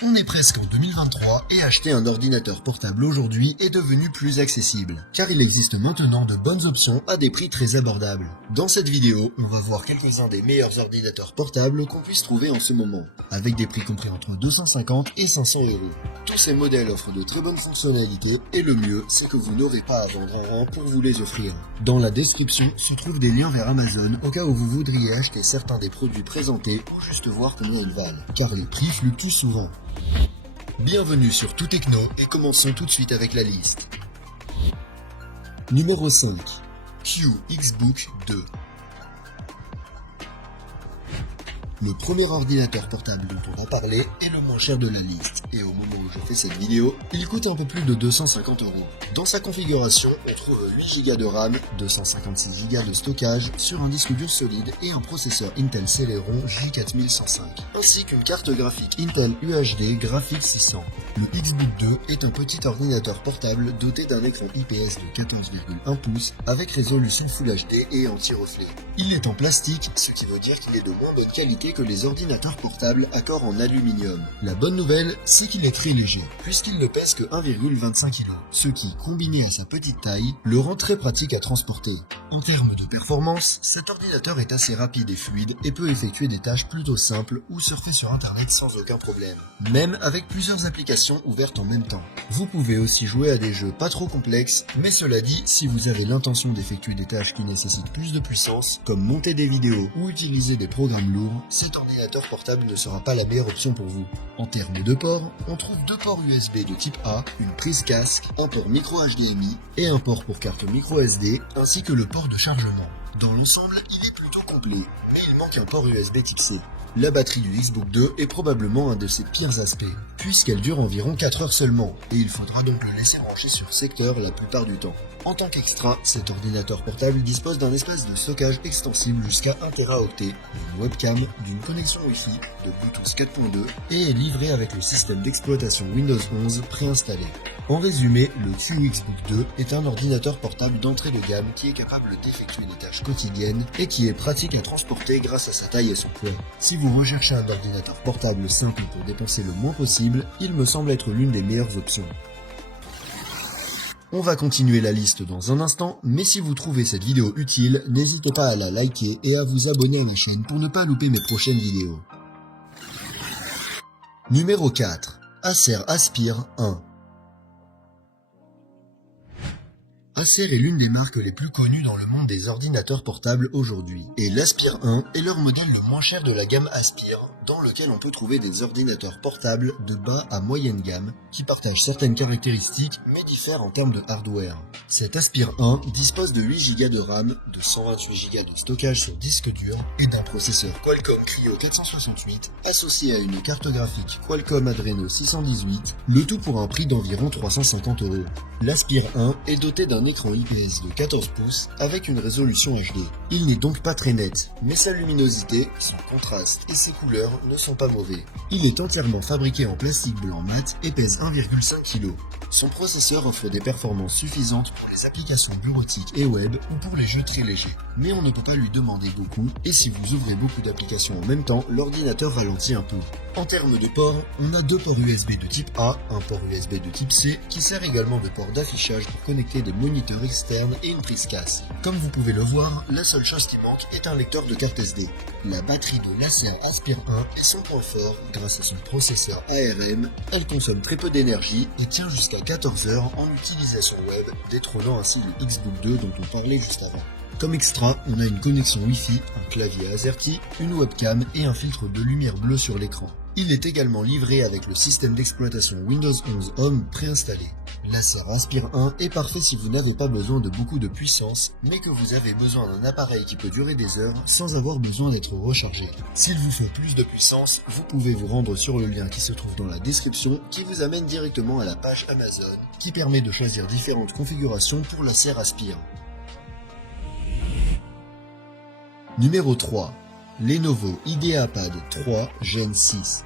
On est presque en 2023 et acheter un ordinateur portable aujourd'hui est devenu plus accessible, car il existe maintenant de bonnes options à des prix très abordables. Dans cette vidéo, on va voir quelques-uns des meilleurs ordinateurs portables qu'on puisse trouver en ce moment, avec des prix compris entre 250 et 500 €. Tous ces modèles offrent de très bonnes fonctionnalités et le mieux, c'est que vous n'aurez pas à vendre en rang pour vous les offrir. Dans la description se trouvent des liens vers Amazon au cas où vous voudriez acheter certains des produits présentés ou juste voir combien ils valent, car les prix fluctuent souvent. Bienvenue sur Tout Techno et commençons tout de suite avec la liste. Numéro 5. QXBook 2. Le premier ordinateur portable dont on va parler est le moins cher de la liste, et au moment où je fais cette vidéo, il coûte un peu plus de 250 €. Dans sa configuration, on trouve 8 Go de RAM, 256 Go de stockage sur un disque dur solide et un processeur Intel Celeron J4105, ainsi qu'une carte graphique Intel UHD Graphics 600. Le XBook 2 est un petit ordinateur portable doté d'un écran IPS de 14,1 pouces avec résolution Full HD et anti-reflet. Il est en plastique, ce qui veut dire qu'il est de moins bonne qualité que les ordinateurs portables à corps en aluminium. La bonne nouvelle, c'est qu'il est très léger, puisqu'il ne pèse que 1,25 kg, ce qui, combiné à sa petite taille, le rend très pratique à transporter. En termes de performance, cet ordinateur est assez rapide et fluide et peut effectuer des tâches plutôt simples ou surfer sur internet sans aucun problème, même avec plusieurs applications ouvertes en même temps. Vous pouvez aussi jouer à des jeux pas trop complexes, mais cela dit, si vous avez l'intention d'effectuer des tâches qui nécessitent plus de puissance, comme monter des vidéos ou utiliser des programmes lourds, cet ordinateur portable ne sera pas la meilleure option pour vous. En termes de ports, on trouve deux ports USB de type A, une prise casque, un port micro HDMI et un port pour carte micro SD, ainsi que le port de chargement. Dans l'ensemble, il est plutôt complet, mais il manque un port USB type C. La batterie du XBook 2 est probablement un de ses pires aspects, puisqu'elle dure environ 4 heures seulement, et il faudra donc le laisser brancher sur secteur la plupart du temps. En tant qu'extra, cet ordinateur portable dispose d'un espace de stockage extensible jusqu'à 1 Teraoctet, d'une webcam, d'une connexion Wi-Fi, de Bluetooth 4.2 et est livré avec le système d'exploitation Windows 11 préinstallé. En résumé, le QXBook 2 est un ordinateur portable d'entrée de gamme qui est capable d'effectuer des tâches quotidiennes et qui est pratique à transporter grâce à sa taille et son poids. Si vous recherchez un ordinateur portable simple pour dépenser le moins possible, il me semble être l'une des meilleures options. On va continuer la liste dans un instant, mais si vous trouvez cette vidéo utile, n'hésitez pas à la liker et à vous abonner à la chaîne pour ne pas louper mes prochaines vidéos. Numéro 4. Acer Aspire 1. Acer est l'une des marques les plus connues dans le monde des ordinateurs portables aujourd'hui, et l'Aspire 1 est leur modèle le moins cher de la gamme Aspire, dans lequel on peut trouver des ordinateurs portables de bas à moyenne gamme qui partagent certaines caractéristiques mais diffèrent en termes de hardware. Cet Aspire 1 dispose de 8 Go de RAM, de 128 Go de stockage sur disque dur et d'un processeur Qualcomm Cryo 468 associé à une carte graphique Qualcomm Adreno 618, le tout pour un prix d'environ 350 €. L'Aspire 1 est doté d'un écran IPS de 14 pouces avec une résolution HD. Il n'est donc pas très net, mais sa luminosité, son contraste et ses couleurs ne sont pas mauvais. Il est entièrement fabriqué en plastique blanc mat et pèse 1,5 kg. Son processeur offre des performances suffisantes pour les applications bureautiques et web ou pour les jeux très légers. Mais on ne peut pas lui demander beaucoup et si vous ouvrez beaucoup d'applications en même temps, l'ordinateur ralentit un peu. En termes de ports, on a deux ports USB de type A, un port USB de type C qui sert également de port d'affichage pour connecter des moniteurs externes et une prise casque. Comme vous pouvez le voir, la seule chose qui manque est un lecteur de carte SD. La batterie de l'Acer Aspire 1 est son point fort grâce à son processeur ARM, elle consomme très peu d'énergie et tient jusqu'à 14 heures en utilisation web, détrônant ainsi le XBook 2 dont on parlait juste avant. Comme extra, on a une connexion Wi-Fi, un clavier AZERTY, une webcam et un filtre de lumière bleue sur l'écran. Il est également livré avec le système d'exploitation Windows 11 Home préinstallé. L'Acer Aspire 1 est parfait si vous n'avez pas besoin de beaucoup de puissance, mais que vous avez besoin d'un appareil qui peut durer des heures sans avoir besoin d'être rechargé. S'il vous faut plus de puissance, vous pouvez vous rendre sur le lien qui se trouve dans la description qui vous amène directement à la page Amazon qui permet de choisir différentes configurations pour l'Acer Aspire. Numéro 3. Lenovo IdeaPad 3 Gen 6.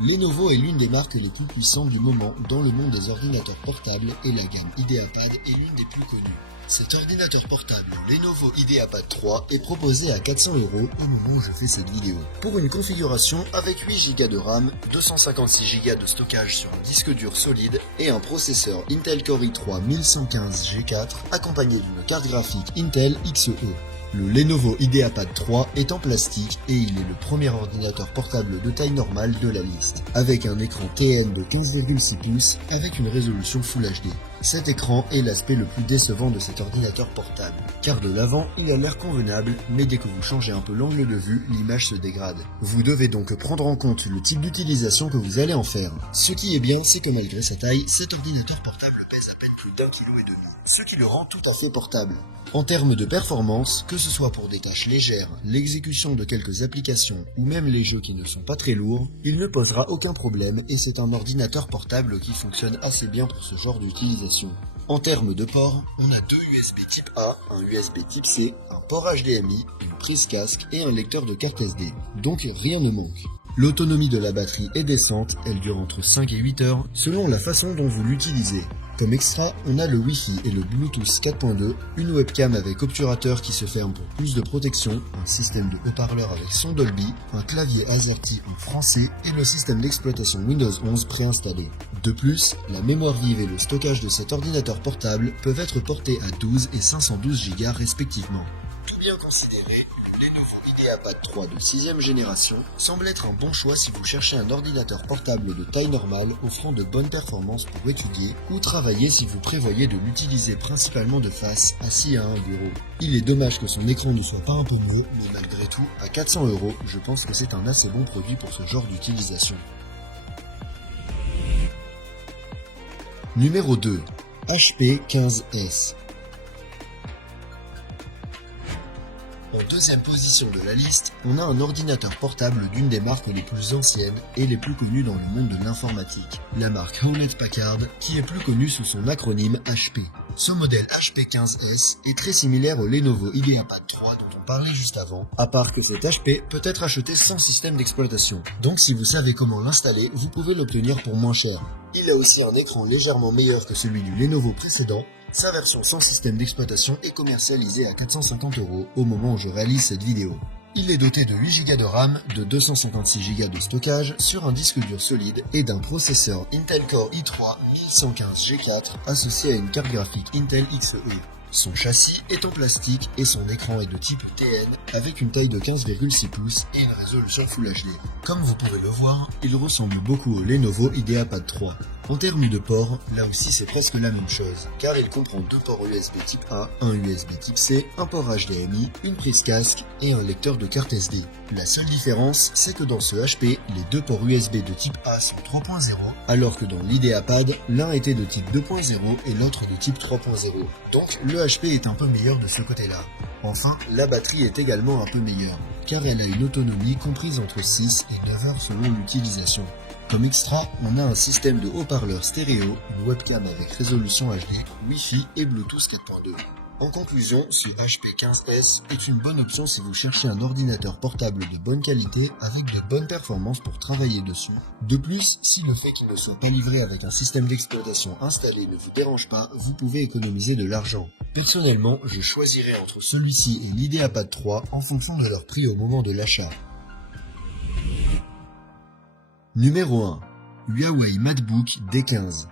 Lenovo est l'une des marques les plus puissantes du moment dans le monde des ordinateurs portables et la gamme IdeaPad est l'une des plus connues. Cet ordinateur portable Lenovo IdeaPad 3 est proposé à 400 € au moment où je fais cette vidéo. Pour une configuration avec 8 Go de RAM, 256 Go de stockage sur un disque dur solide et un processeur Intel Core i3 1115G4 accompagné d'une carte graphique Intel XE. Le Lenovo IdeaPad 3 est en plastique et il est le premier ordinateur portable de taille normale de la liste, avec un écran TN de 15,6 pouces avec une résolution Full HD. Cet écran est l'aspect le plus décevant de cet ordinateur portable, car de l'avant il a l'air convenable, mais dès que vous changez un peu l'angle de vue, l'image se dégrade. Vous devez donc prendre en compte le type d'utilisation que vous allez en faire. Ce qui est bien, c'est que malgré sa taille, cet ordinateur portable pèse à peine plus d'1,5 kg, ce qui le rend tout à fait portable. En termes de performance, que ce soit pour des tâches légères, l'exécution de quelques applications ou même les jeux qui ne sont pas très lourds, il ne posera aucun problème et c'est un ordinateur portable qui fonctionne assez bien pour ce genre d'utilisation. En termes de port, on a deux USB type A, un USB type C, un port HDMI, une prise casque et un lecteur de carte SD, donc rien ne manque. L'autonomie de la batterie est décente, elle dure entre 5 et 8 heures selon la façon dont vous l'utilisez. Comme extra, on a le Wi-Fi et le Bluetooth 4.2, une webcam avec obturateur qui se ferme pour plus de protection, un système de haut-parleur avec son Dolby, un clavier AZERTY en français et le système d'exploitation Windows 11 préinstallé. De plus, la mémoire vive et le stockage de cet ordinateur portable peuvent être portés à 12 et 512 Go respectivement. Tout bien considéré, Lenovo IdeaPad 3 de 6ème génération semble être un bon choix si vous cherchez un ordinateur portable de taille normale offrant de bonnes performances pour étudier ou travailler si vous prévoyez de l'utiliser principalement de face, assis à un bureau. Il est dommage que son écran ne soit pas un peu mieux, mais malgré tout, à 400 €, je pense que c'est un assez bon produit pour ce genre d'utilisation. Numéro 2. HP 15S. En deuxième position de la liste, on a un ordinateur portable d'une des marques les plus anciennes et les plus connues dans le monde de l'informatique, la marque Hewlett-Packard, qui est plus connue sous son acronyme HP. Ce modèle HP 15S est très similaire au Lenovo IdeaPad 3 dont on parlait juste avant, à part que cet HP peut être acheté sans système d'exploitation. Donc si vous savez comment l'installer, vous pouvez l'obtenir pour moins cher. Il a aussi un écran légèrement meilleur que celui du Lenovo précédent. Sa version sans système d'exploitation est commercialisée à 450 € au moment où je réalise cette vidéo. Il est doté de 8 Go de RAM, de 256 Go de stockage sur un disque dur solide et d'un processeur Intel Core i3 1115G4 associé à une carte graphique Intel XE. Son châssis est en plastique et son écran est de type TN avec une taille de 15,6 pouces et une résolution Full HD. Comme vous pouvez le voir, il ressemble beaucoup au Lenovo IdeaPad 3. En termes de ports, là aussi c'est presque la même chose, car il comprend deux ports USB type A, un USB type C, un port HDMI, une prise casque et un lecteur de carte SD. La seule différence, c'est que dans ce HP, les deux ports USB de type A sont 3.0, alors que dans l'IdeaPad, l'un était de type 2.0 et l'autre de type 3.0. Donc le HP est un peu meilleur de ce côté-là. Enfin, la batterie est également un peu meilleure, car elle a une autonomie comprise entre 6 et 9 heures selon l'utilisation. Comme extra, on a un système de haut-parleurs stéréo, une webcam avec résolution HD, Wi-Fi et Bluetooth 4.2. En conclusion, ce HP 15S est une bonne option si vous cherchez un ordinateur portable de bonne qualité avec de bonnes performances pour travailler dessus. De plus, si le fait qu'il ne soit pas livré avec un système d'exploitation installé ne vous dérange pas, vous pouvez économiser de l'argent. Personnellement, je choisirais entre celui-ci et l'IdeaPad 3 en fonction de leur prix au moment de l'achat. Numéro 1. Huawei MateBook D15.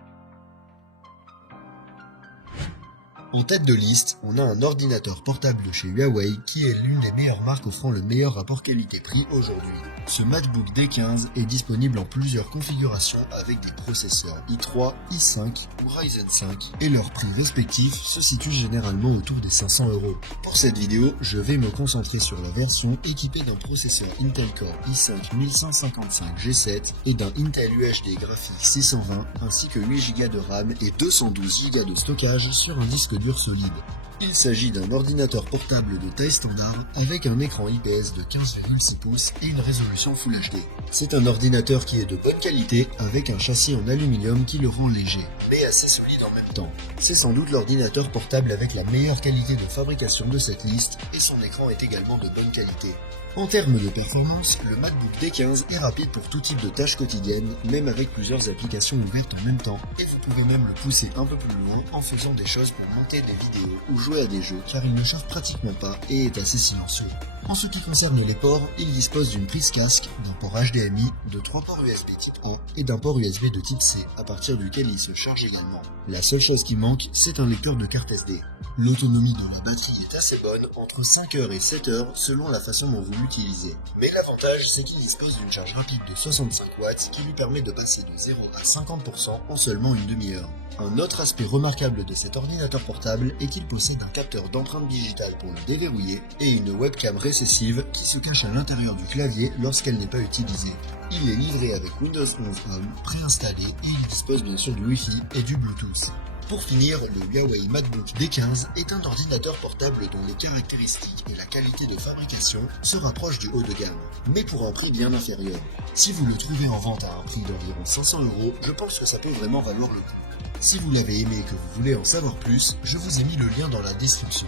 En tête de liste, on a un ordinateur portable de chez Huawei qui est l'une des meilleures marques offrant le meilleur rapport qualité-prix aujourd'hui. Ce MateBook D15 est disponible en plusieurs configurations avec des processeurs i3, i5 ou Ryzen 5 et leurs prix respectifs se situent généralement autour des 500 €. Pour cette vidéo, je vais me concentrer sur la version équipée d'un processeur Intel Core i5 1155G7 et d'un Intel UHD graphique 620 ainsi que 8 Go de RAM et 212 Go de stockage sur un disque dur solide. Il s'agit d'un ordinateur portable de taille standard avec un écran IPS de 15,6 pouces et une résolution Full HD. C'est un ordinateur qui est de bonne qualité avec un châssis en aluminium qui le rend léger, mais assez solide en même temps. C'est sans doute l'ordinateur portable avec la meilleure qualité de fabrication de cette liste et son écran est également de bonne qualité. En termes de performance, le MacBook D15 est rapide pour tout type de tâches quotidiennes, même avec plusieurs applications ouvertes en même temps, et vous pouvez même le pousser un peu plus loin en faisant des choses pour monter des vidéos ou jouer à des jeux, car il ne chauffe pratiquement pas et est assez silencieux. En ce qui concerne les ports, il dispose d'une prise casque, d'un port HDMI, de 3 ports USB type A et d'un port USB de type C, à partir duquel il se charge également. La seule chose qui manque, c'est un lecteur de carte SD. L'autonomie de la batterie est assez bonne, entre 5 heures et 7 heures selon la façon dont vous l'utilisez. Mais l'avantage, c'est qu'il dispose d'une charge rapide de 65 watts qui lui permet de passer de 0 à 50% en seulement une demi-heure. Un autre aspect remarquable de cet ordinateur portable est qu'il possède un capteur d'empreinte digitale pour le déverrouiller et une webcam récessive qui se cache à l'intérieur du clavier lorsqu'elle n'est pas utilisée. Il est livré avec Windows 11 Home préinstallé et il dispose bien sûr du Wi-Fi et du Bluetooth. Pour finir, le Huawei MacBook D15 est un ordinateur portable dont les caractéristiques et la qualité de fabrication se rapprochent du haut de gamme, mais pour un prix bien inférieur. Si vous le trouvez en vente à un prix d'environ 500 €, je pense que ça peut vraiment valoir le coup. Si vous l'avez aimé et que vous voulez en savoir plus, je vous ai mis le lien dans la description.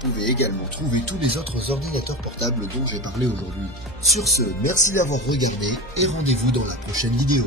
Vous pouvez également trouver tous les autres ordinateurs portables dont j'ai parlé aujourd'hui. Sur ce, merci d'avoir regardé et rendez-vous dans la prochaine vidéo.